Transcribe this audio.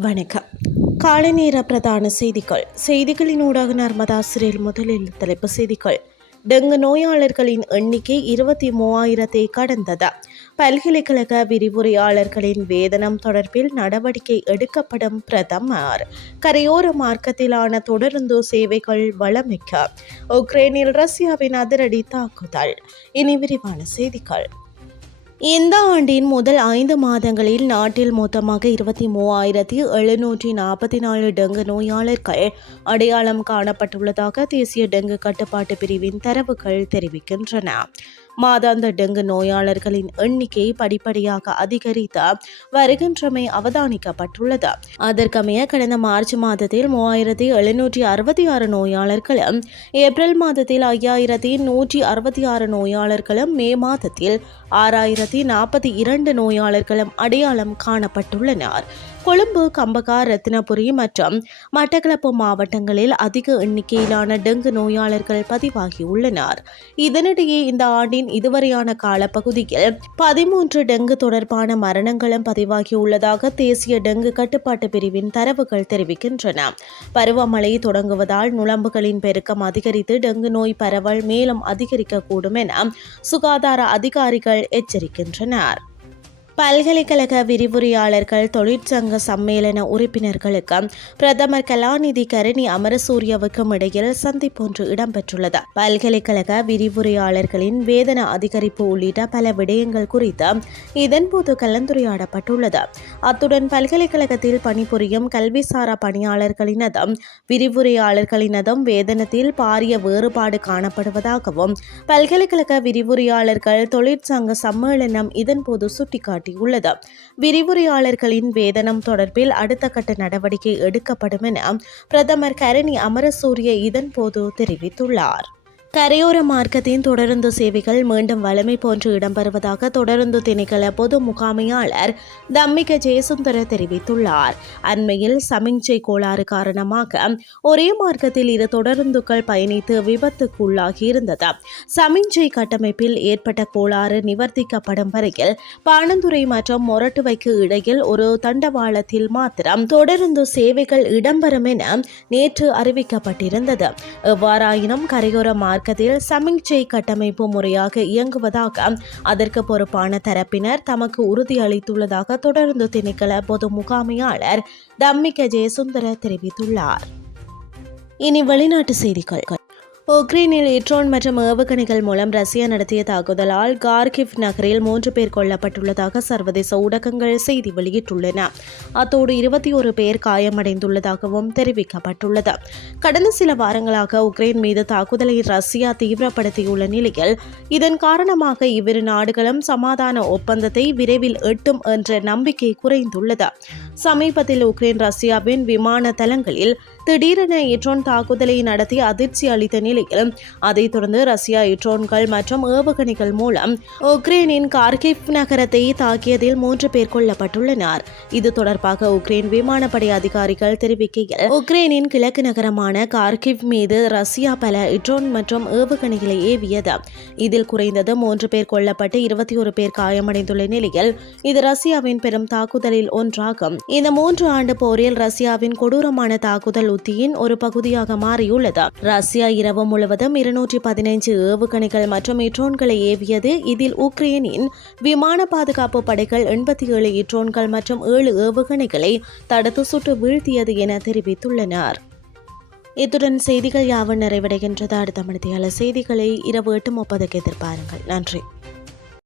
வணக்கம். காலை நேர பிரதான செய்திகள். செய்திகளின் ஊடாக நர்மதா சிறையில் முதலில் தலைப்பு செய்திகள். டெங்கு நோயாளர்களின் எண்ணிக்கை இருபத்தி மூவாயிரத்தை கடந்தது. பல்கலைக்கழக விரிவுரையாளர்களின் வேதனம் தொடர்பில் நடவடிக்கை எடுக்கப்படும் பிரதமர். கரையோர மார்க்கத்திலான தொடர்ந்து சேவைகள் வளமிக்க. உக்ரைனில் ரஷ்யாவின் அதிரடி தாக்குதல். இனி விரிவான செய்திகள். இந்த ஆண்டின் முதல் ஐந்து மாதங்களில் நாட்டில் மொத்தமாக இருபத்தி மூவாயிரத்தி எழுநூற்றி நாற்பத்தி நாலு டெங்கு நோயாளர்கள் அடையாளம் காணப்பட்டுள்ளதாக தேசிய டெங்கு கட்டுப்பாட்டு பிரிவின் தரவுகள் தெரிவிக்கின்றன. மாதாந்த டெங்கு நோயாளர்களின் எண்ணிக்கை படிப்படியாக அதிகரித்து வருகின்றமை அவதானிக்கப்பட்டுள்ளது. அதற்கமைய கடந்த மார்ச் மாதத்தில் மூவாயிரத்தி எழுநூற்றி அறுபத்தி ஆறு நோயாளர்களும் ஏப்ரல் மாதத்தில் ஐயாயிரத்தி நூற்றி அறுபத்தி ஆறு நோயாளர்களும் மே மாதத்தில் ஆறாயிரத்தி நாற்பத்தி இரண்டு நோயாளர்களும் அடையாளம் காணப்பட்டுள்ளனர். கொழும்பு கம்பகா ரத்தினபுரி மற்றும் மட்டக்களப்பு மாவட்டங்களில் அதிக எண்ணிக்கையிலான டெங்கு நோயாளர்கள் பதிவாகியுள்ளனர். இதனிடையே இந்த ஆண்டின் இதுவரையான காலப்பகுதியில் பதிமூன்று டெங்கு தொடர்பான மரணங்களும் பதிவாகியுள்ளதாக தேசிய டெங்கு கட்டுப்பாட்டு பிரிவின் தரவுகள் தெரிவிக்கின்றன. பருவமழை தொடங்குவதால் நுழம்புகளின் பெருக்கம் அதிகரித்து டெங்கு நோய் பரவல் மேலும் அதிகரிக்கக்கூடும் என சுகாதார அதிகாரிகள் எச்சரிக்கின்றனர். பல்கலைக்கழக விரிவுரையாளர்கள் தொழிற்சங்க சம்மேளன உறுப்பினர்களுக்கு பிரதமர் கலாநிதி கரணி அமரசூரியவுக்கும் இடையில் சந்திப்பொன்று இடம்பெற்றுள்ளது. பல்கலைக்கழக விரிவுரையாளர்களின் வேதன அதிகரிப்பு உள்ளிட்ட பல விடயங்கள் குறித்து இதன்போது கலந்துரையாடப்பட்டுள்ளது. அத்துடன் பல்கலைக்கழகத்தில் பணிபுரியும் கல்விசாரா பணியாளர்களினதும் விரிவுரையாளர்களினதும் வேதனத்தில் பாரிய வேறுபாடு காணப்படுவதாகவும் பல்கலைக்கழக விரிவுரையாளர்கள் தொழிற்சங்க சம்மேளனம் இதன்போது சுட்டிக்காட்டி காட்டியுள்ளது. விரிவுரையாளர்களின் வேதனம் தொடர்பில் அடுத்த கட்ட நடவடிக்கை எடுக்கப்படும் என பிரதமர் கரணி அமரசூரிய இதன்போது தெரிவித்துள்ளார். கரையோர மார்க்கத்தின் தொடருந்து சேவைகள் மீண்டும் வலிமை போன்று இடம்பெறுவதாக தொடருந்து திணைக்கள பொது முகாமையாளர் தம்மிக ஜெயசுந்தர தெரிவித்துள்ளார். அண்மையில் சமிஞ்சை கோளாறு காரணமாக ஒரே மார்க்கத்தில் இரு தொடருந்துகள் பயணித்து விபத்துக்குள்ளாகி இருந்தது. சமிஞ்சை கட்டமைப்பில் ஏற்பட்ட கோளாறு நிவர்த்திக்கப்படும் வரையில் பாணந்துறை மற்றும் மொரட்டுவைக்கு இடையில் ஒரு தண்டவாளத்தில் மாத்திரம் தொடருந்து சேவைகள் இடம்பெறும் என நேற்று அறிவிக்கப்பட்டிருந்தது. எவ்வாறாயினும் கரையோர மார்க்க பக்கத்தில் சமிக்சை கட்டமைப்பு முறையாக இயங்குவதாக அதற்கு பொறுப்பான தரப்பினர் தமக்கு உறுதியளித்துள்ளதாக தொடர்ந்து திணைக்கள பொது முகாமையாளர் தம்மிக ஜெயசுந்தர தெரிவித்துள்ளார். இனி வெளிநாட்டு செய்திகள். உக்ரைனில் இட்ரோன் மற்றும் ஏவுகணைகள் மூலம் ரஷ்யா நடத்திய தாக்குதலால் கார்கிவ் நகரில் மூன்று பேர் கொல்லப்பட்டுள்ளதாக சர்வதேச ஊடகங்கள் செய்தி வெளியிட்டுள்ளன. அத்தோடு இருபத்தி ஒரு பேர் காயமடைந்துள்ளதாகவும் தெரிவிக்கப்பட்டுள்ளது. கடந்த சில வாரங்களாக உக்ரைன் மீது தாக்குதலை ரஷ்யா தீவிரப்படுத்தியுள்ள நிலையில் இதன் காரணமாக இவ்விரு நாடுகளும் சமாதான ஒப்பந்தத்தை விரைவில் எட்டும் என்ற நம்பிக்கை குறைந்துள்ளது. சமீபத்தில் உக்ரைன் ரஷ்யாவின் விமான தளங்களில் திடீரென இட்ரோன் தாக்குதலை நடத்தி அதிர்ச்சி அளித்த நிலையில் அதைத் தொடர்ந்து ரஷ்யா ட்ரோன்கள் மற்றும் ஏவுகணைகள் மூலம் உக்ரைனின் கார்கிவ் நகரத்தை தாக்கியதில் மூன்று பேர் கொல்லப்பட்டுள்ளனர். இது தொடர்பாக உக்ரைன் விமானப்படை அதிகாரிகள் தெரிவிக்கையில் உக்ரைனின் கிழக்கு நகரமான கார்கிவ் மீது ரஷ்யா பல ட்ரோன் மற்றும் ஏவுகணைகளை ஏவியது. இதில் குறைந்தது மூன்று பேர் கொல்லப்பட்டு இருபத்தி ஒரு பேர் காயமடைந்துள்ள நிலையில் இது ரஷ்யாவின் பெரும் தாக்குதலில் ஒன்றாகும். இந்த மூன்று ஆண்டு போரில் ரஷ்யாவின் கொடூரமான தாக்குதல் உத்தியின் ஒரு பகுதியாக மாறியுள்ளது. ரஷ்யா இரவு முழுவதும் இருநூற்றி பதினைஞ்சு ஏவுகணைகள் மற்றும் இட்ரோன்களை ஏவியது இதில் உக்ரைனின் விமான பாதுகாப்பு படைகள் எண்பத்தி ஏழு இட்ரோன்கள் மற்றும் ஏழு ஏவுகணைகளை தடுத்து சுட்டு வீழ்த்தியது என தெரிவித்துள்ளனர். இத்துடன் செய்திகள் யாவும் நிறைவடைகின்றது. அடுத்த மணித்தியால செய்திகளை இரவு எட்டு முப்பதுக்கு எதிர்பாருங்கள். நன்றி.